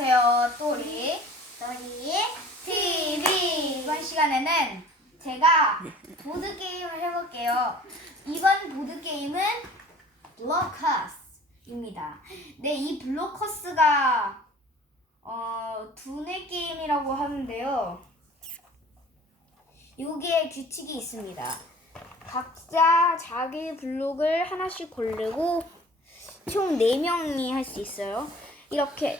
안녕하세요. 또리 너희 TV. 이번 시간에는 제가 보드 게임을 해볼게요. 이번 보드 게임은 블로커스입니다. 네, 이 블로커스가 어, 두뇌 게임이라고 하는데요. 여기에 규칙이 있습니다. 각자 자기 블록을 하나씩 고르고 총 4명이 할 수 있어요. 이렇게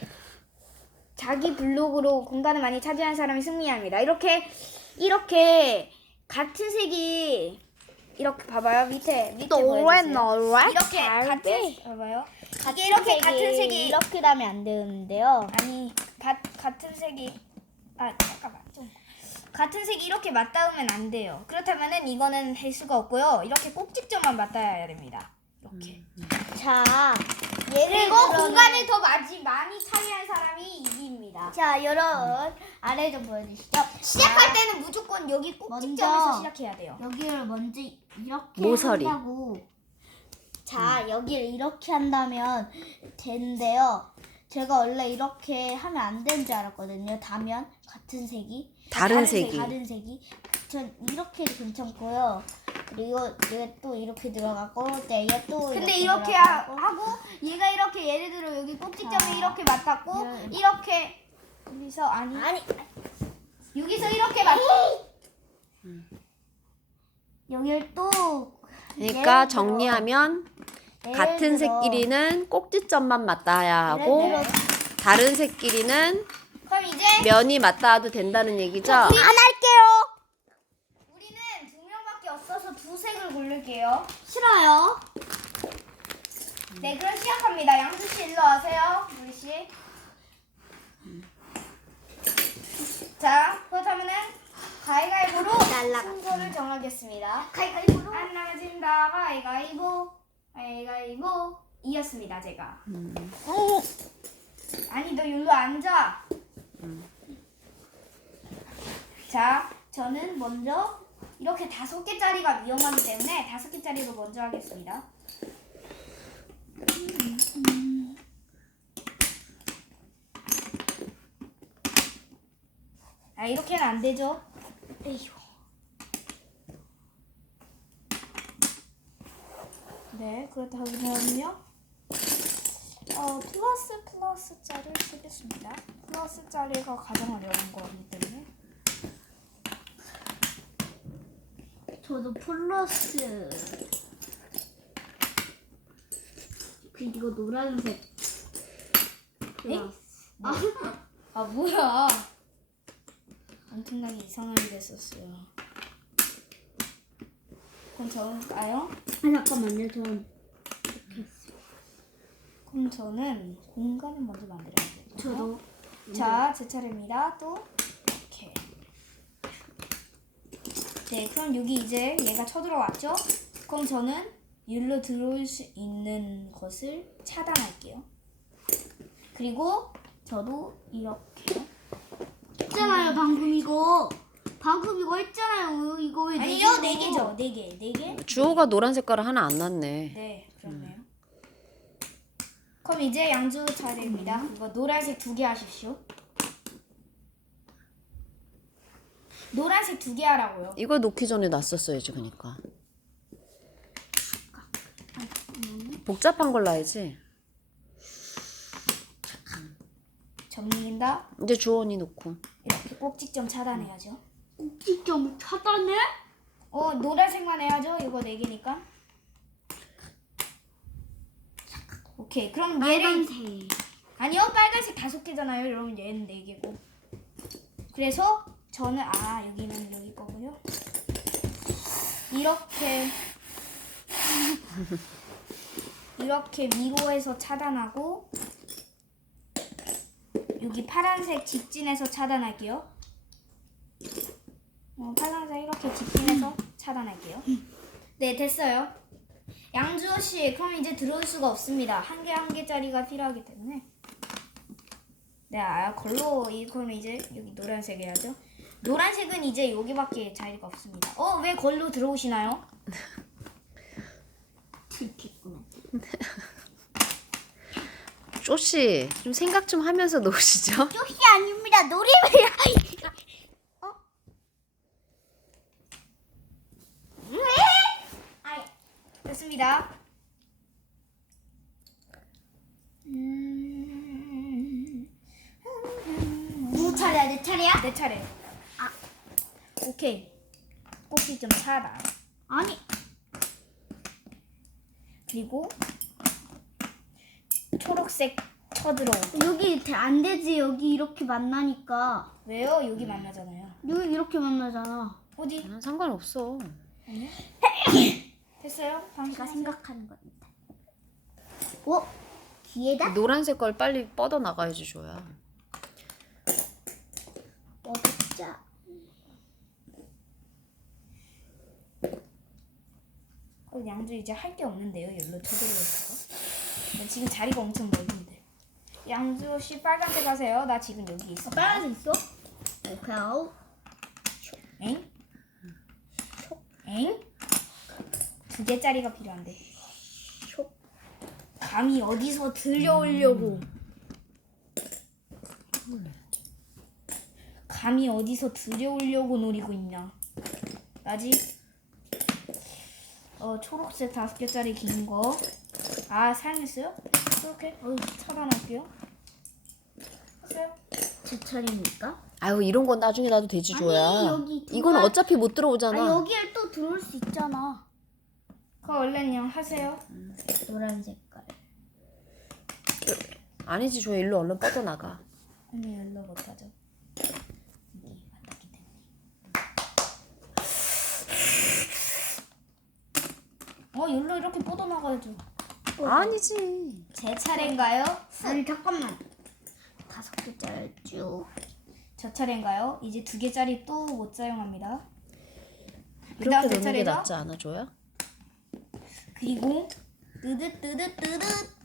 자기 블록으로 공간을 많이 차지한 사람이 승리합니다. 이렇게 이렇게 같은 색이 이렇게 봐봐요 밑에 밑에 보여주세요. 이렇게 같은 봐봐요. 이게 이렇게 같은 색이 이렇게 하면 안 되는데요. 아니 가, 같은 색이 아 잠깐만 좀 같은 색이 이렇게 맞닿으면 안 돼요. 그렇다면은 이거는 할 수가 없고요. 이렇게 꼭지점만 맞닿아야 됩니다. 이렇게. 자, 예를 그리고 들어는- 공간을 더 많이 많이 차지한 사람이 이깁니다. 자, 여러분 아래 좀 보여주시죠. 시작할 때는 무조건 여기 꼭지점에서 먼저 시작해야 돼요. 여기를 먼저 이렇게 모서리. 한다고. 자, 여기를 이렇게 한다면 되는데요. 제가 원래 이렇게 하면 안 되는 줄 알았거든요. 다면 같은 색이 다른 색, 색이. 다른 색이 전 이렇게 괜찮고요. 그리고 얘가 또 이렇게 들어가고 네, 얘가 또 근데 이렇게 하, 하고 얘가 이렇게 예를 들어 여기 꼭지점이 자, 이렇게 맞닿고 네. 이렇게 여기서 아니 아니. 여기서 이렇게 맞 여기를 또 그러니까 예를 들어- 정리하면 예를 같은 들어- 색끼리는 꼭지점만 맞닿아야 예를 하고 들어. 다른 색끼리는 그럼 이제 면이 맞닿아도 된다는 얘기죠. 안 할게요. 우리는 두 명밖에 없어서 두 색을 고를게요. 싫어요. 네, 그럼 시작합니다. 양수 씨 일로 와세요. 우리 씨. 자, 그렇다면은 가위가위보로 날라가. 순서를 정하겠습니다. 가위가위보로. 안 나가진다. 가위가위보. 가위가위보. 이었습니다, 제가. 아니, 너 일로 앉아. 자, 저는 먼저 이렇게 다섯 개짜리가 위험하기 때문에 다섯 개짜리로 먼저 하겠습니다. 아, 이렇게는 안 되죠. 에휴. 네, 그렇다면요. 어, 플러스 플러스짜리를 쓰겠습니다. 플러스짜리가 가장 어려운 거기 때문에. 저도 플러스. 그리고 노란색. 플러스. 아, 아 뭐야? 엄청나게 이상하게 됐었어요. 그럼 저는가요? 아 잠깐만요, 전. 그럼 저는 공간을 먼저 만들어야 돼요. 저도 자, 제 차례입니다. 또 이렇게. 네, 그럼 여기 이제 얘가 쳐들어왔죠? 그럼 저는 율로 들어올 수 있는 것을 차단할게요. 그리고 저도 이렇게. 했잖아요, 방금 이거. 방금 이거 했잖아요. 이거 왜 아니요, 네네 개죠. 네 개, 네 개. 주호가 노란 색깔을 하나 안 놨네. 네, 그렇네요. 그럼 이제 양주 차례입니다. 이거 노란색 두 개 하십시오. 노란색 두 개 하라고요. 이거 놓기 전에 놨었어야지 그러니까. 복잡한 걸 놔야지. 정리인다. 이제 주원이 놓고. 이렇게 꼭지점 차단해야죠. 꼭지점 차단해? 어, 노란색만 해야죠. 이거 네 개니까. 오케이. 그럼 얘를 빨간색. 아니요, 빨간색 다섯 개잖아요. 여러분 얘는 네 개고. 그래서 저는 아 여기는 여기 거고요. 이렇게 이렇게 위로 해서 차단하고 여기 파란색 직진해서 차단할게요. 어, 파란색 이렇게 직진해서 차단할게요. 네, 됐어요. 양주호 씨, 그럼 이제 들어올 수가 없습니다. 한 개 한 개짜리가 필요하기 때문에. 네, 아, 걸로 이 그럼 이제 여기 노란색 해야죠. 노란색은 이제 여기밖에 자리가 없습니다. 어, 왜 걸로 들어오시나요? 들켰구나. 쪼씨 좀 생각 좀 하면서 놓으시죠. 쪼시 아닙니다. 어? 왜? 아이. 됐습니다. 음. 누구 차례야? 내 차례야? 내 차례. 아, 오케이. 꽃이 좀 차다. 아니. 그리고 초록색 쳐들어. 여기 대- 안 되지. 여기 이렇게 만나니까. 왜요? 여기 만나잖아요. 여기 이렇게 만나잖아. 어디? 난 상관없어. 됐어요? 방금 제가 생각하는 겁니다. 어? 뒤에다? 노란색 걸 빨리 뻗어 나가야지 줘야. 먹자. 어, 양주 이제 할 게 없는데요. 열로 쳐들어 있어서. 나 지금 자리가 엄청 넓은데. 양주 씨 빨간색 하세요. 나 지금 여기 있어. 빨간색 있어? 오케이. 엥? 엥? 두 개짜리가 필요한데. 감이 어디서 들려오려고. 감이 어디서 들려오려고 노리고 있냐. 나지? 어, 초록색 다섯 개짜리 긴 거. 아, 사용했어요? 이렇게? 어, 차단할게요. 했어요? 제 차례입니까? 아유 이런 건 나중에 놔도 되지 줘야. 여기 이건 들어와- 어차피 못 들어오잖아. 아 여기에 또 들어올 수 있잖아. 그거 얼른요, 하세요. 노란 색깔. 아니지 줘야 일로 얼른 뻗어 나가. 아니, 열로 못하죠. 이게 맞았기 때문에. 어, 열로 이렇게 뻗어나가야죠. 아니지. 제 차례인가요? 아니 잠깐만. 다섯 개짜리 쭉. 저 차례인가요? 이제 두 개짜리 또 못 사용합니다. 그 이렇게 제 놓는 게 차례죠? 낫지 않아 줘야? 그리고 뜨듯 뜨듯 뜨듯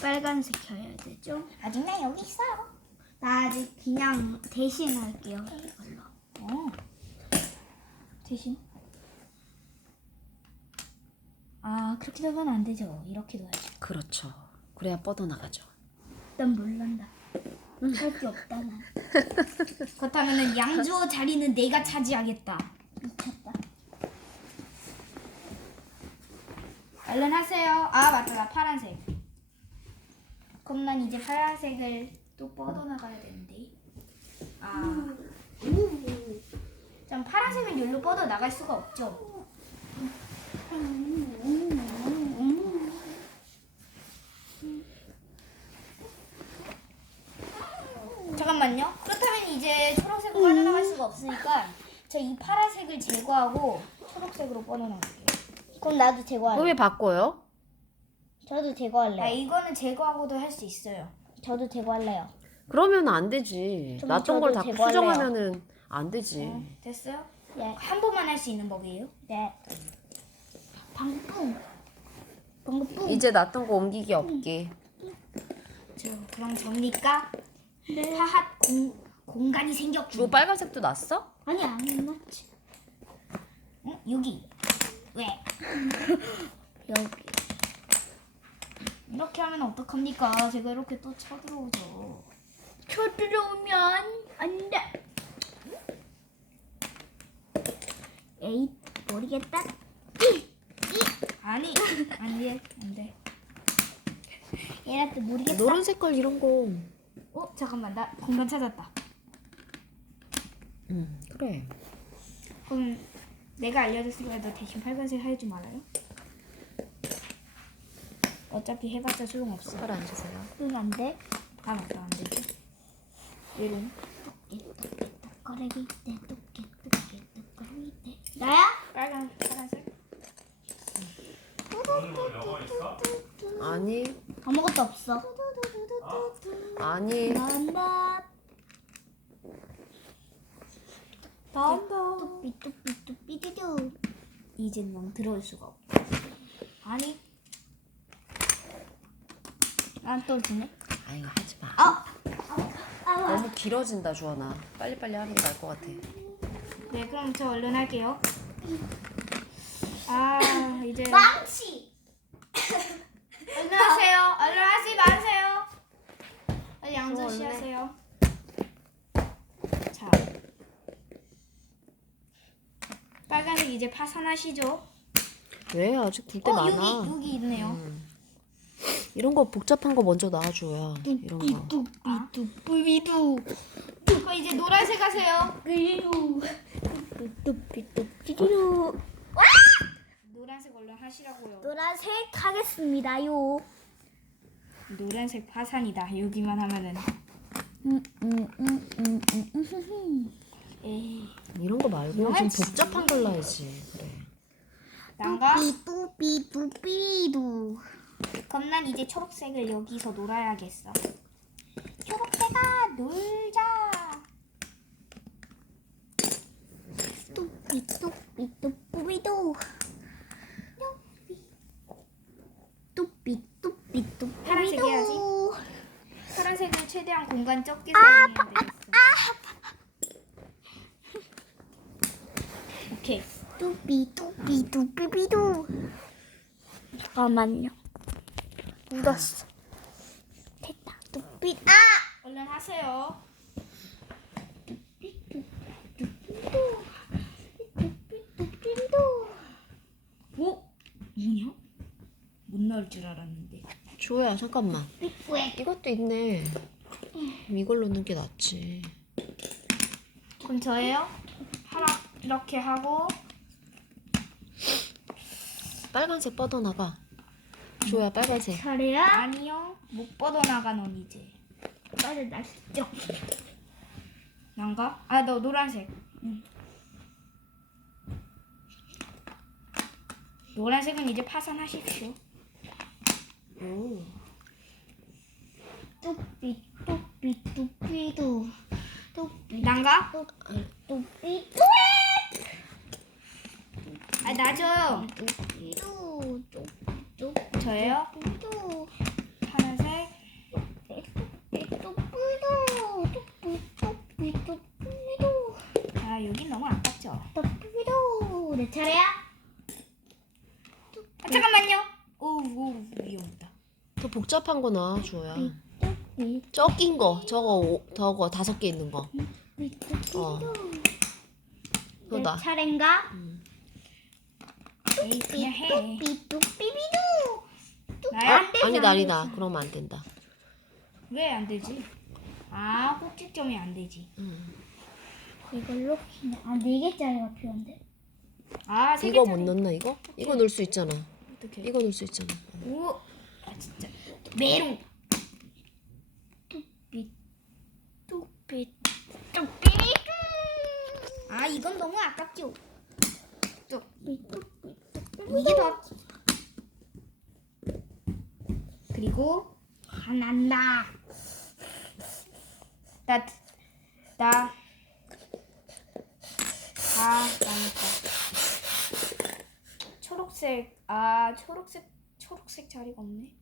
빨간색 켜야 되죠? 아직 나 여기 있어요. 나 아직 그냥 대신 할게요. 이걸로. 어. 대신 아 그렇게 되면 안 되죠. 이렇게 둬야죠. 그렇죠. 그래야 뻗어 나가죠. 난 몰란다. 할 게 없다 난. 그렇다면은 양주호 자리는 내가 차지하겠다. 미쳤다. 얼른 하세요. 아 맞다 나 파란색. 그럼 난 이제 파란색을 또 뻗어나가야 되는데. 아. 전 파란색은 열로 뻗어 나갈 수가 없죠. 잠깐만요. 그렇다면 이제 초록색으로 빠져나갈 수가 없으니까 저 이 파란색을 제거하고 초록색으로 뻗어나갈게요. 그럼 나도 어, 제거할래. 왜 바꿔요? 저도 아 제거할래요. 이거는 제거하고도 할 수 있어요. 저도 제거할래요. 그러면 안 되지. 그럼 놨던 걸다 저도 제거할래요. 수정하면은 안 되지. 어, 됐어요? 네. 한 번만 할 수 있는 법이에요? 네. 방금 방금 뿡. 이제 놨던 거 옮기기 없게. 저 그럼 접니까? 네. 하핫 공, 공간이 주 생겼고 빨간색도 놨어? 아니 안 났지. 응? 여기 왜? 여기. 이렇게 하면 어떡합니까? 제가 이렇게 또 쳐들어오죠 쳐 들어오면 안 돼. 에이 모르겠다. 아니 안돼 안돼 얘한테 모르겠다. 노란 색깔 이런 거. 어 잠깐만 나 공간 찾았다 응 그래. 그럼 내가 알려줬으니까 너 대신 빨간색 해주지 말아요 어차피 해봤자 소용없어 빨리 앉으세요. 응, 안 돼. 아 맞다 안 되지 때 똑개 똑개 똑거리 때. 나야? 빨간 파란색 아니 아무것도 없어. 아니. 나온다. 나온다 뚜삐 뚜삐 뚜삐 두두. 이젠 넌 들어올 수가 없다. 아니. 안또 주네. 아 이거 하지 마. 아, 아, 너무 길어진다 주원아. 빨리빨리 하는 게 나을 것 같아. 네, 그럼 저 얼른 할게요. 아, 이제 망치. 얼른 하세요. 얼른 하지 마세요. 빨리 양조 씨 하세요. 자, 빨간색 이제 파산하시죠? 왜 아직 볼 때 어, 많아. 여기 여기 있네요. 음. 이런 거 복잡한 거 먼저 놔줘야 이런 거. 뚜뚜 뚜뚜 뚜뚜. 이제 노란색 하세요. 그리고 뚜삐뚜삐뚜 노란색 얼른 하시라고요. 노란색 하겠습니다요. 노란색 파산이다. 여기만 하면은. 음, 음, 음, 음, 음, 음. 에이. 이런 거 말고 좀 영화지. 복잡한 걸 놔야지. 그래. 난가? 뚜삐 뚜삐 뚜삐두 그럼 난 이제 초록색을 여기서 놀아야겠어. 초록색아 놀자. 뚜삐뚜삐뚜삐두 뚜삐뚜삐뚜삐두 파란색 해야지. 파란색을 최대한 공간 적게 사용해야 되겠어. 오케이. 뚜삐뚜삐뚜삐두 잠깐만요 묻었어 됐다 뚜삐 아 얼른 하세요. 뚜삐뚜삐뚜 오? 뭐냐? 못 나올 줄 알았는데. 주호야 잠깐만. 왜 이것도 있네. 이걸 넣는 게 낫지. 그럼 저예요? 하나 이렇게 하고 빨간색 뻗어나가. 주호야 빨간색. 차례야 아니요 못 뻗어나가 넌 이제 빨리 나시죠 난가? 아 너 노란색 응. 노란색은 이제 파산하십시오 오. 뚜삐뚜 삐뚜삐두 뚜삐 난가? 뚜삐뚜 아 나죠 뚜삐뚜 저예요? 뚜삐두 파란색. 아 여긴 너무 아깝죠? 내 차례야? 아 잠깐만요. 오오 위험하다. 더 복잡한 거 놔, 주호야. 뚜삐 적긴 거, 저거 오- 저거 다섯 개 있는 거. 어. 그거 내 놔. 차례인가? 에이 그냥 해 뚜삐뚜삐비두 나야? 아니다, 아니다. 그러면 안 된다. 왜 안 되지? 아 꼭지점이 안 되지 음. 이걸로 그냥 아 네 개짜리가 필요한데 아 세 이거 개짜리 못 넣나 이거? 이거 넣을 수 있잖아. 어떻게 이거 넣을 수 있잖아. 오, 아 진짜 메롱. 뚜삐 뚜삐 아 이건 너무 아깝죠. 이게 더. 그리고 화난다 나, 나, 아 망했다. 초록색, 아 초록색, 초록색 자리가 없네.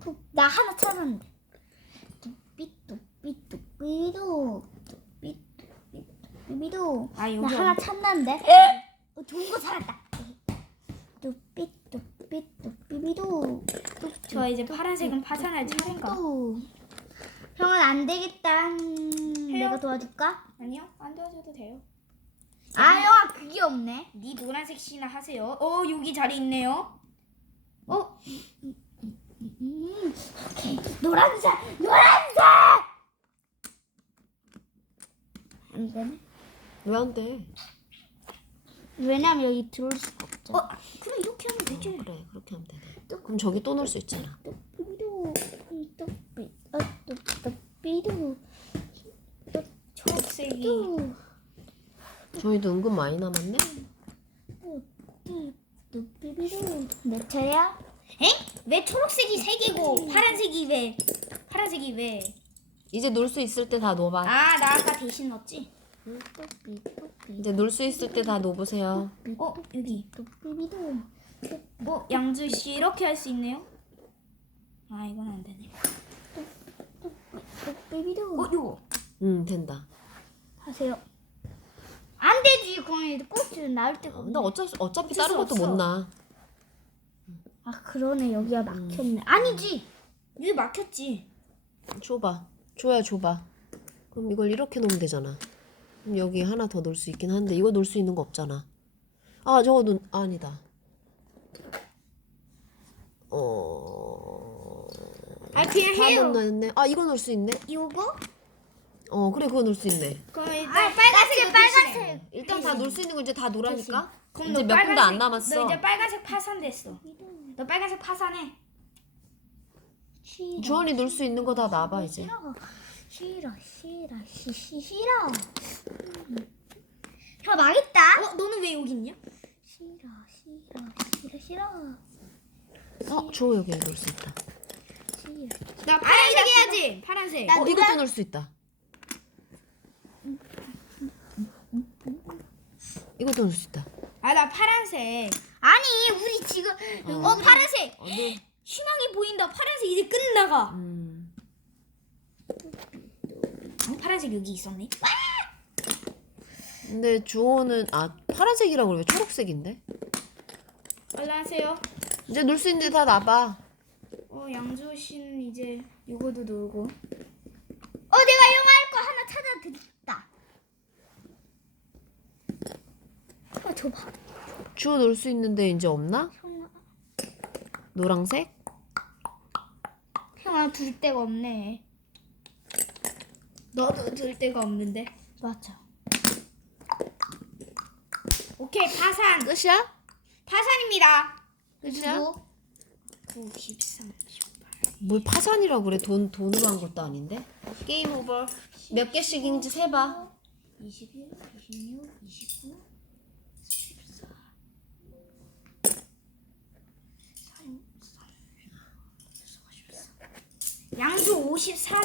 뚜- 나 하나 찾았는데 삐 뚜삐두 뚜삐 뚜삐 뚜삐두 아 여기 나 하나 없네. 찾는데 어, 좋은 거 찾았다 뚜삐 뚜삐 뚜삐비두 저 이제 파란색은 파산할 차례인가? 뚜 형은 안 되겠다 음, 해요? 내가 도와줄까? 아니요, 안 도와줘도 돼요. 아 형아 그게 없네 네 노란색 씨나 하세요. 어 여기 자리 있네요. 어 음, 오케이 노란색 노란색 안 되네 왜 안 돼? 왜냐면 여기 들어올 수가 없잖아 어, 그럼 이렇게 하면 되지. 그래, 그렇게 하면 되네. 그럼 저기 또 넣을 수 있잖아. 뚜삐두 뚜삐 어 뚜삐두 초록색이 뚜 저희도 은근 많이 남았네. 뚜삐비두 내 차례야? 에? 왜 초록색이 세 개고 파란색이 왜 파란색이 왜? 이제 놀 수 있을 때다 넣어봐. 아 나 아까 대신 넣었지. 이제 놀 수 있을 때다 넣어보세요. 어 여기 뭐 양주 씨 이렇게 할 수 있네요. 아 이건 안 되네. 어 요거 응, 된다. 하세요 안 되지 그럼 꽃이 나올 때가 없네 근데 어차, 어차피 어쩔 다른 수 것도 없어. 못 나. 아 그러네 여기가 막혔네 아니지 여기 막혔지. 줘봐. 줘야 줘봐. 그럼 이걸 이렇게 놓으면 되잖아. 여기 하나 더 넣을 수 있긴 한데 이거 넣을 수 있는 거 없잖아. 아 저거 넣 아니다. 어. 아 그냥 다 해요. 못 넣었네. 아 이거 넣을 수 있네. 요거? 어 그래 그거 넣을 수 있네. 그럼 일단 아, 빨간색 빨간색. 일단 다 넣을 수 있는 거 이제 다 노라니까. 그럼 이제 너몇 군데 안 남았어. 너 이제 빨간색 파산됐어. 너 빨간색 파산해. 싫어. 주원이 넣을 수 있는 거 다 놔봐 이제. 싫어. 싫어. 싫어. 시, 싫어. 형 망했다. 어 너는 왜 여기 있냐? 싫어. 싫어. 싫어. 싫어. 어 주호 여기 넣을 수 있다. 싫어. 나 파란색 해야지. 파란색. 나 어 누가- 이것도 넣을 수 있다. 이것도 넣을 수 있다. 아 나 파란색. 아니, 우리 지금 어 파란색. 어, 넣- 희망이 보인다. 파란색 이제 끝나가. 음. 어, 파란색 여기 있었네. 근데 주호는 아 파란색이라고 그래 왜 초록색인데? 빨리 하세요. 이제 넣을 수 있는데 다 놔봐. 어 양조 씨는 이제 이거도 놀고. 어, 내가 형할 거 하나 찾아드렸다. 어, 줘봐. 주호 넣을 수 있는데 이제 없나? 형아. 노랑색? 형아 둘 데가 없네. 너도 둘 데가 없는데. 맞아. 오케이 파산. 끝이야? 파산입니다. 끝이야? 93. 뭘 파산이라고 그래? 돈 돈으로 한 것도 아닌데? 게임 오버. 몇 개씩인지 세 봐. 21, 26, 29, 양조 53,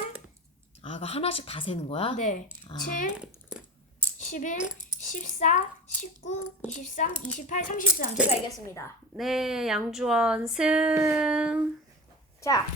아, 그 하나씩 다 세는 거야? 네, 아. 7, 11, 14, 19, 23, 28, 33. 제가 이겼습니다. 네, 양주원 승. 자,